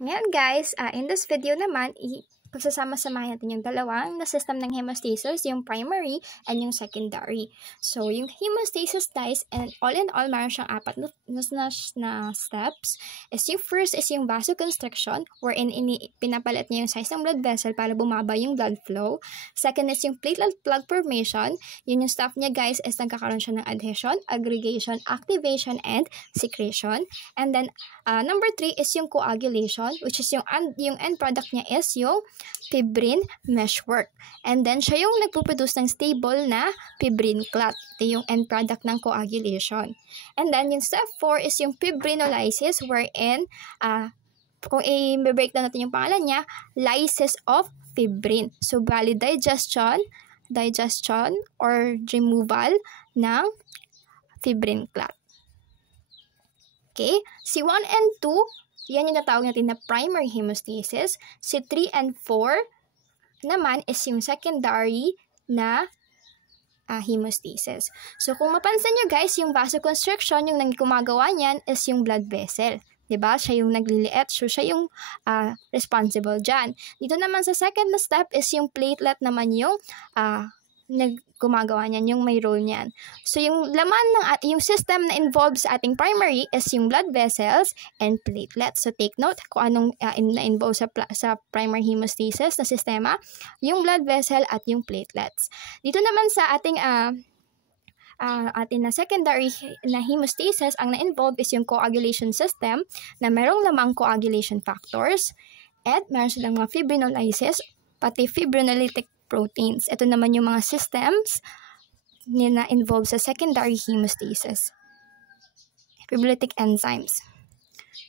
Ngayon guys, in this video naman, pagsasama-samahin natin yung dalawang na system ng hemostasis, yung primary and yung secondary. So, yung hemostasis guys, and all in all, meron siyang apat na steps. Yung first is yung vasoconstriction, wherein pinapalit niya yung size ng blood vessel para bumaba yung blood flow. Second is yung platelet plug formation. Yun yung step niya guys, is nagkakaroon siya ng adhesion, aggregation, activation, and secretion. And then, number 3 is yung coagulation, which is yung end product niya is yung fibrin meshwork. And then, siya yung nagpuproduce ng stable na fibrin clot. Ito yung end product ng coagulation. And then, yung step 4 is yung fibrinolysis, wherein, kung i-breakdown natin yung pangalan niya, lysis of fibrin. So, bali digestion or removal ng fibrin clot. Okay? Si 1 and 2, yan yung natawag natin na primary hemostasis. Si 3 and 4 naman is yung secondary na hemostasis. So, kung mapansin nyo guys, yung vasoconstriction, yung gumagawa niyan is yung blood vessel. Diba? Siya yung nagliliit. So, siya yung responsible dyan. Dito naman sa second na step is yung platelet naman yung gumagawa niyan, yung may role niyan. So, yung laman ng yung system na involved sa ating primary is yung blood vessels and platelets. So, take note kung anong na-involve sa primary hemostasis na sistema, yung blood vessel at yung platelets. Dito naman sa ating na secondary na hemostasis, ang na-involve is yung coagulation system na merong lamang coagulation factors at meron silang mga fibrinolysis, pati fibrinolytic proteins. Ito naman yung mga systems na involved sa secondary hemostasis. Fibrinolytic enzymes.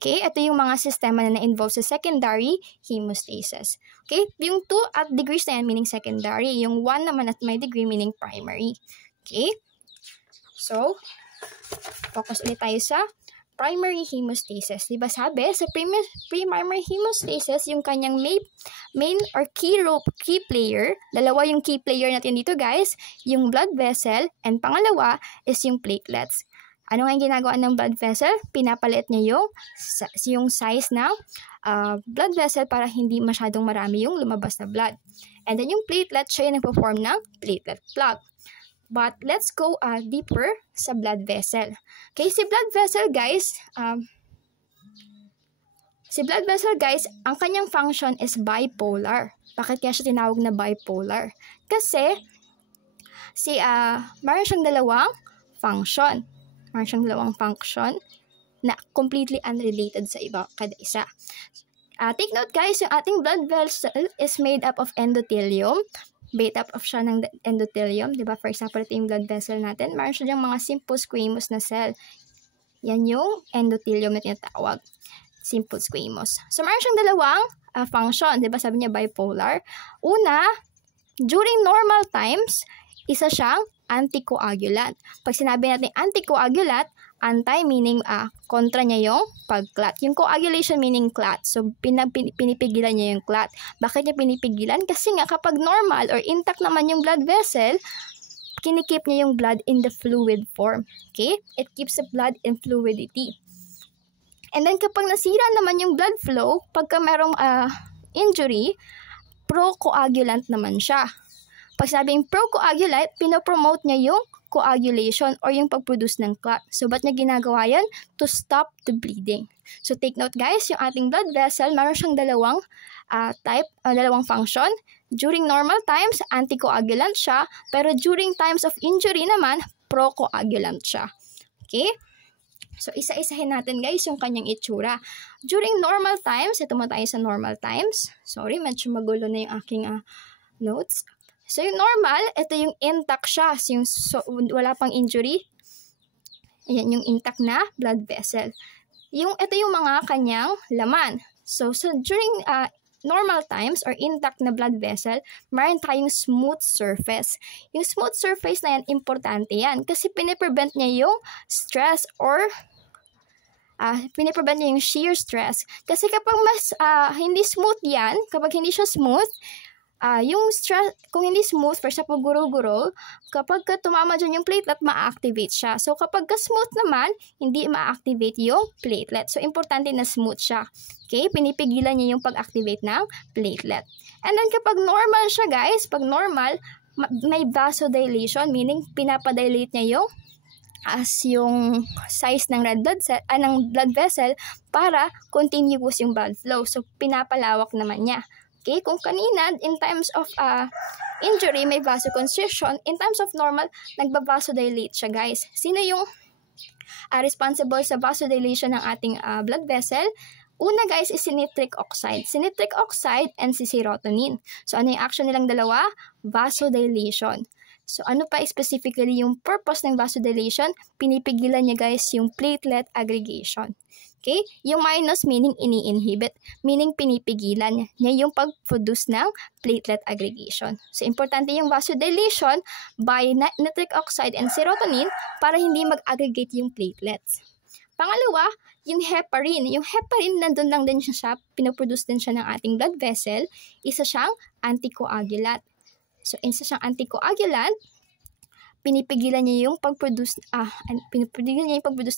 Okay, ito yung mga sistema na na-involve sa secondary hemostasis. Okay, yung 2 at degrees na yan meaning secondary. Yung 1 naman at may degree meaning primary. Okay, so, focus ulit tayo sa primary hemostasis. Diba sabi, sa primary hemostasis, yung kanyang main or key player, dalawa yung key player natin dito guys, yung blood vessel, and pangalawa is yung platelets. Ano nga yung ginagawa ng blood vessel? Pinapalit niya yung size ng blood vessel para hindi masyadong marami yung lumabas na blood. And then yung platelet, siya yung nagpo-form ng platelet plug. But let's go deeper sa blood vessel. Okay, si blood vessel guys, ang kanyang function is bipolar. Bakit kaya siya tinawag na bipolar? Kasi meron siyang dalawang function. Na completely unrelated sa iba kada isa. Take note guys, yung ating blood vessel is made up of endothelium. Made up of siya ng endothelium, diba? For example, ito yung blood vessel natin. Meron siya diyang mga simple squamous na cell. Yan yung endothelium na tinatawag. Simple squamous. So, meron siyang dalawang function. Diba? Sabi niya bipolar. Una, during normal times, isa siyang anticoagulant. Pag sinabi natin anticoagulant, anti meaning kontra niya yung pag-clot. Yung coagulation meaning clot. So, pinipigilan niya yung clot. Bakit niya pinipigilan? Kasi nga kapag normal or intact naman yung blood vessel, kinikip niya yung blood in the fluid form. Okay? It keeps the blood in fluidity. And then kapag nasira naman yung blood flow, pagka merong injury, pro-coagulant naman siya. Pag sabing pro-coagulant, pinopromote niya yung coagulation or yung pag-produce ng clot. So, ba't niya ginagawa yan? To stop the bleeding. So, take note guys, yung ating blood vessel, meron siyang dalawang function. During normal times, anticoagulant siya, pero during times of injury naman, pro-coagulant siya. Okay? So, isa-isahin natin guys yung kanyang itsura. During normal times, ito mo tayo sa normal times. Sorry, medyo magulo na yung aking notes. So, yung normal, ito yung intact siya. Wala pang injury. Ayan yung intact na blood vessel. Ito yung mga kanyang laman. So during normal times or intact na blood vessel, mayroon tayong smooth surface. Yung smooth surface na yan, importante yan. Kasi piniprevent niya yung stress or piniprevent niya yung shear stress. Kasi kapag mas hindi smooth yan, kapag hindi siya smooth, kung hindi smooth, for example, gurul-gurul, kapag tumama dyan yung platelet, ma-activate siya. So, kapag smooth naman, hindi ma-activate yung platelet. So, importante na smooth siya. Okay? Pinipigilan niya yung pag-activate ng platelet. And then, kapag normal siya, guys, pag normal, may vasodilation, meaning pinapadilate niya yung size ng red blood cell, ng blood vessel para continuous yung blood flow. So, pinapalawak naman niya. Okay, kung kanina, in times of injury, may vasoconstriction, in times of normal, nagbabasodilate siya, guys. Sino yung responsible sa vasodilation ng ating blood vessel? Una, guys, is si nitric oxide. Si nitric oxide and si serotonin. So, ano yung action nilang dalawa? Vasodilation. So, ano pa specifically yung purpose ng vasodilation? Pinipigilan niya, guys, yung platelet aggregation. Okay? Yung minus meaning ini-inhibit, meaning pinipigilan niya yung pag-produce ng platelet aggregation. So, importante yung vasodilation by nitric oxide and serotonin para hindi mag-aggregate yung platelets. Pangalawa, yung heparin. Yung heparin, nandun lang din siya, pinoproduce din siya ng ating blood vessel. Isa siyang anticoagulant. So, isa siyang anticoagulant, pinipigilan niya yung pag-produce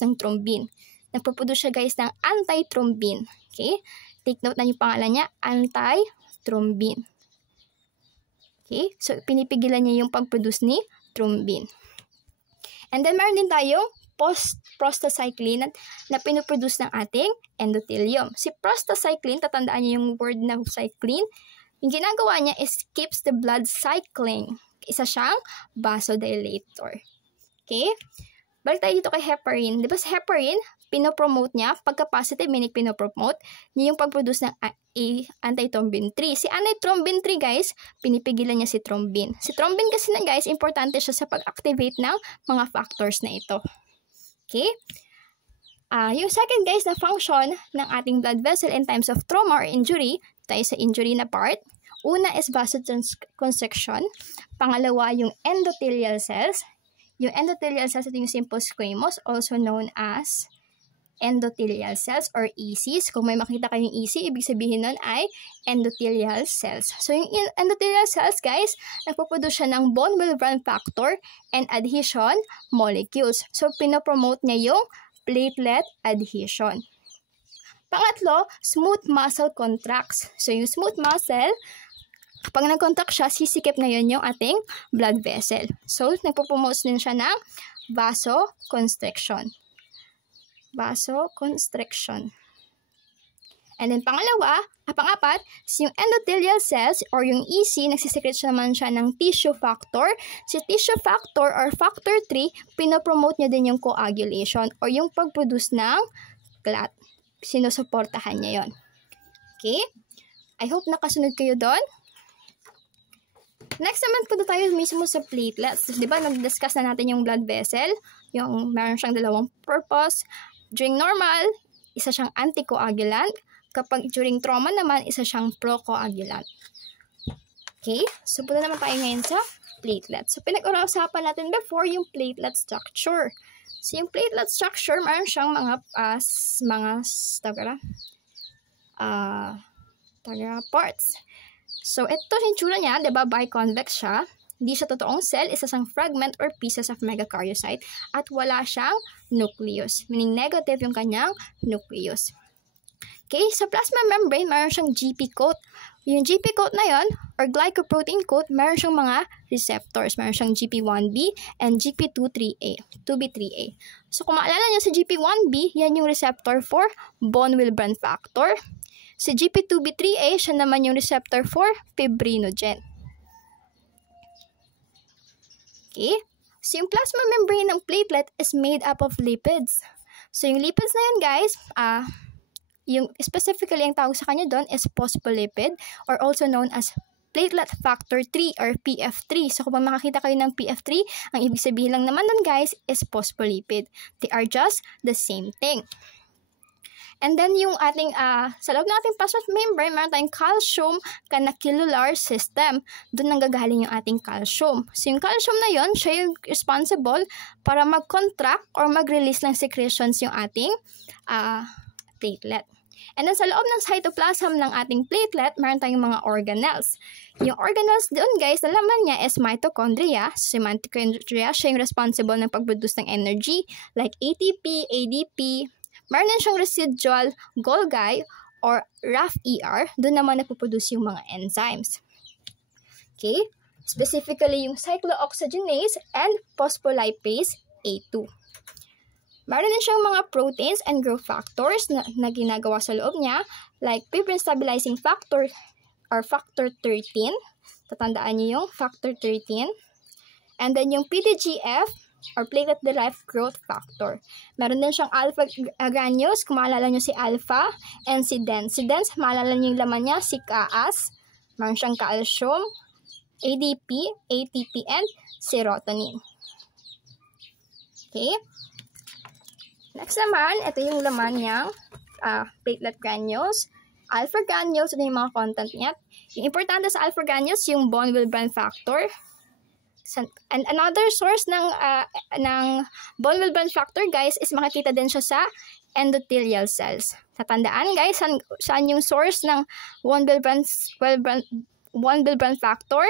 ng thrombin. Nagpo-produce siya, guys, ng antithrombin. Okay? Take note na yung pangalan niya, antithrombin. Okay? So, pinipigilan niya yung pag-produce ni thrombin. And then, meron din tayong prostacyclin na pinoproduce ng ating endothelium. Si prostacyclin, tatandaan niyo yung word na cyclin, yung ginagawa niya is keeps the blood cycling. Isa siyang vasodilator. Okay? Balik tayo dito kay heparin. Di ba sa heparin, pinopromote niya, pagka-positive, meaning pinopromote niya yung pag-produce ng antithrombin 3. Si antithrombin 3, guys, pinipigilan niya si thrombin. Si thrombin kasi na, guys, importante siya sa pag-activate ng mga factors na ito. Okay? Yung second, guys, na function ng ating blood vessel in times of trauma or injury, tayo sa injury na part. Una is vasoconstriction. Pangalawa, yung endothelial cells. Yung endothelial cells, ito yung simple squamous, also known as endothelial cells or ECs. Kung may makita kayong EC, ibig sabihin nun ay endothelial cells. So, yung endothelial cells, guys, nagpo-produce siya ng bone membrane factor and adhesion molecules. So, pinopromote niya yung platelet adhesion. Pangatlo, smooth muscle contracts. So, yung smooth muscle, kapag nag-contract siya, sisikip na yun yung ating blood vessel. So, nagpo-promote din siya ng vasoconstriction. Vasoconstriction. And then, pangapat, yung endothelial cells or yung EC, nagsisecrete naman siya ng tissue factor. Si tissue factor or factor 3, pinopromote niya din yung coagulation or yung pag-produce ng clot. Sinusuportahan niya yon. Okay? I hope nakasunod kayo doon. Next naman punta tayo mismo sa platelets. Di ba, nag-discuss na natin yung blood vessel. Yung meron siyang dalawang purpose. During normal, isa siyang anticoagulant. Kapag during trauma naman, isa siyang procoagulant. Okay? So, punta naman tayo ngayon sa platelets. So, pinag-usapan natin before yung platelet structure. So, yung platelet structure, meron siyang mga parts. So, ito yung tsura niya, diba, biconvex siya. Hindi siya totoong cell, isa siyang fragment or pieces of megakaryocyte at wala siyang nucleus, meaning negative yung kanyang nucleus. Okay, sa plasma membrane, meron siyang GP coat. Yung GP coat na yon or glycoprotein coat, meron siyang mga receptors. Meron siyang GP1B and GP2B3A. So, kung maalala nyo sa GP1B, yan yung receptor for bone membrane factor. Si GP2B3A, siya naman yung receptor for fibrinogen. Okay? So, yung plasma membrane ng platelet is made up of lipids. So, yung lipids na yun, guys, yung specifically ang tawag sa kanya doon is phospholipid or also known as platelet factor 3 or PF3. So, kung makakita kayo ng PF3, ang ibig sabihin lang naman doon, guys, is phospholipid. They are just the same thing. And then, yung ating, sa loob ng ating plasma membrane, meron tayong calcium canalicular system. Doon nanggagaling yung ating calcium. So, yung calcium na yon, siya yung responsible para mag-contract or mag-release ng secretions yung ating platelet. And then sa loob ng cytoplasm ng ating platelet, meron tayong mga organelles. Yung organelles doon guys, na laman niya is mitochondria. Si mitochondria, siya yung responsible ng pag-produce ng energy like ATP, ADP. Meron din siyang residual Golgi or RAF-ER. Doon naman napoproduce yung mga enzymes. Okay? Specifically yung cyclooxygenase and phospholipase A2. Meron din siyang mga proteins and growth factors na ginagawa sa loob niya, like fibrin stabilizing factor or factor 13. Tatandaan niyo yung factor 13. And then yung PDGF or platelet-derived growth factor. Meron din siyang alpha granules, kung maalala niyo si alpha, and si dense. Si dense, maalala niyo yung laman niya, si CAAS. Meron siyang calcium, ADP, ATP, and serotonin. Okay? Next naman, ito yung laman niyang platelet granules. Alpha granules, ito yung mga content niya. Yung importante sa alpha granules, yung bone-will-burn factor. And another source ng bone-will-burn factor, guys, is makikita din siya sa endothelial cells. Tatandaan, guys, saan yung source ng bone-will-burn factor?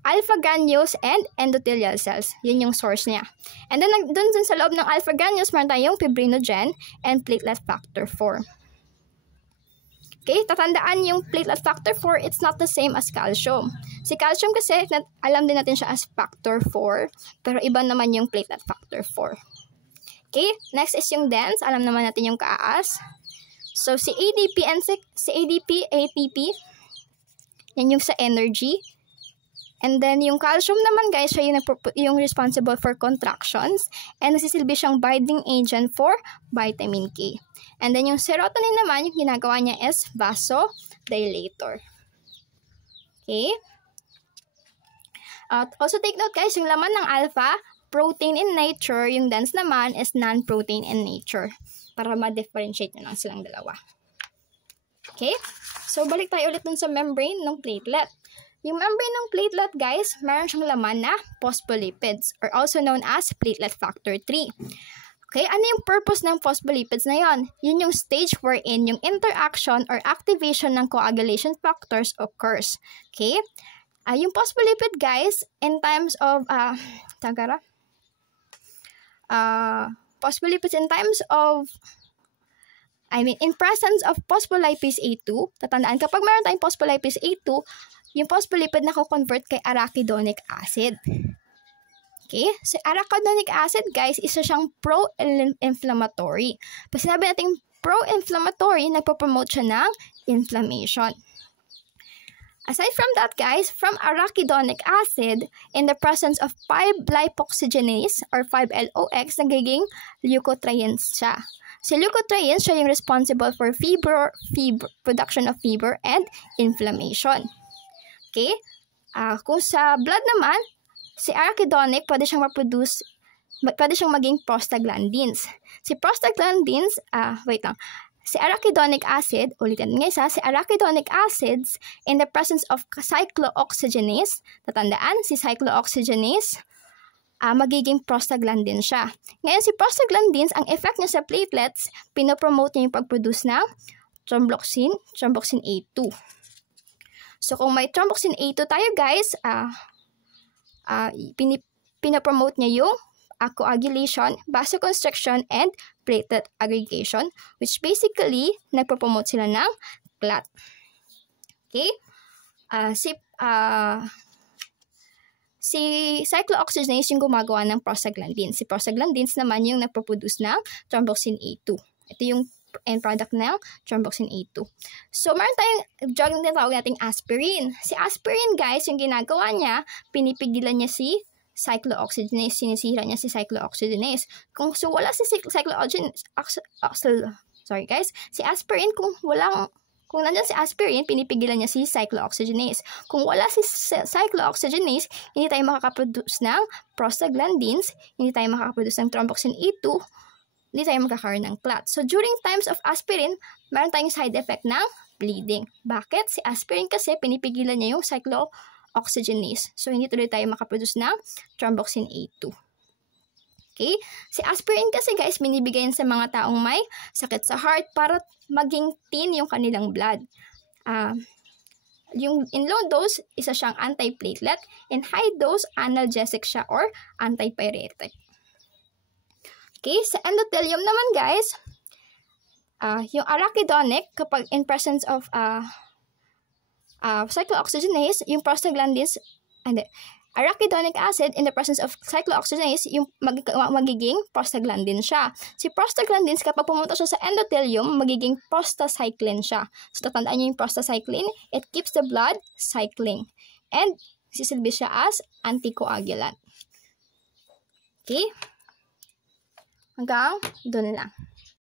Alpha granules and endothelial cells. Yun yung source niya. And then, dun sa loob ng alpha granules, meron tayong fibrinogen and platelet factor 4. Okay, tatandaan yung platelet factor 4, it's not the same as calcium. Si calcium kasi, alam din natin siya as factor 4, pero iba naman yung platelet factor 4. Okay, next is yung dense. Alam naman natin yung CAAS. So, si ADP and si ADP, ATP, yan yung sa energy. And then, yung calcium naman, guys, siya yung responsible for contractions and nasisilbi siyang binding agent for vitamin K. And then, yung serotonin naman, yung ginagawa niya is vasodilator. Okay? Also, take note, guys, yung laman ng alpha, protein in nature, yung dense naman is non-protein in nature. Para ma-differentiate nyo lang silang dalawa. Okay? So, balik tayo ulit dun sa membrane ng platelet. Yung membrane ng platelet, guys, meron siyang laman na phospholipids or also known as platelet factor 3. Okay, ano yung purpose ng phospholipids na yon? Yun yung stage wherein yung interaction or activation ng coagulation factors occurs. Okay? Yung phospholipid, guys, in times of, phospholipids in times of, in presence of phospholipase A2, tatandaan, kapag meron tayong phospholipase A2, yung phospholipid na ko-convert kay arachidonic acid. Okay? So, arachidonic acid, guys, isa siyang pro-inflammatory. Pag sinabi natin pro-inflammatory, nagpo-promote siya ng inflammation. Aside from that, guys, from arachidonic acid, in the presence of 5-lipoxygenase or 5-LOX, nagiging leukotrienes siya. Si leukotrienes, siya yung responsible for production of fever and inflammation. Okay? Kung sa blood naman, si arachidonic, pwede siyang maging prostaglandins. Si prostaglandins, si arachidonic acid, ulitin nga isa, si arachidonic acids in the presence of cyclooxygenase, tatandaan, si cyclooxygenase, magiging prostaglandin siya. Ngayon, si prostaglandins, ang effect niya sa platelets, pinopromote niya yung pag-produce ng thromboxane A2. So, kung may thromboxane A2 tayo, guys, pinapromote niya yung coagulation, vasoconstriction, and platelet aggregation, which basically, nagpo-promote sila ng clot. Okay? Si cyclooxygenase yung gumagawa ng prostaglandins. Si prostaglandins naman yung nagpo-produce ng thromboxane A2. Ito yung end product ng thromboxane A2. So, meron tayong drug na tinatawag nating aspirin. Si aspirin, guys, yung ginagawa niya, pinipigilan niya si cyclooxygenase, sinisira niya si cyclooxygenase. Kung wala si si aspirin, kung nandiyan si aspirin, pinipigilan niya si cyclooxygenase. Kung wala si cyclooxygenase, hindi tayo makakaproduce ng prostaglandins, hindi tayo makakaproduce ng thromboxane A2, hindi tayo magkakaroon ng clot. So, during times of aspirin, meron tayong side effect ng bleeding. Bakit? Si aspirin kasi, pinipigilan niya yung cyclooxygenase. So, hindi tuloy tayo makaproduce ng thromboxane A2. Okay? Si aspirin kasi guys, binibigay yan sa mga taong may sakit sa heart para maging thin yung kanilang blood. Yung in low dose, isa siyang antiplatelet. In high dose, analgesic siya or antipyretic. Okay? Sa endothelium naman guys, yung arachidonic, kapag in presence of cyclooxygenase, yung prostaglandins, arachidonic acid in the presence of cyclooxygenase, yung magiging prostaglandin siya. Si prostaglandins, kapag pumunta siya sa endothelium, magiging prostacyclin siya. So, tatandaan niyo yung prostacyclin, it keeps the blood cycling. And, sisilbi siya as anticoagulant. Okay? Hanggang doon lang.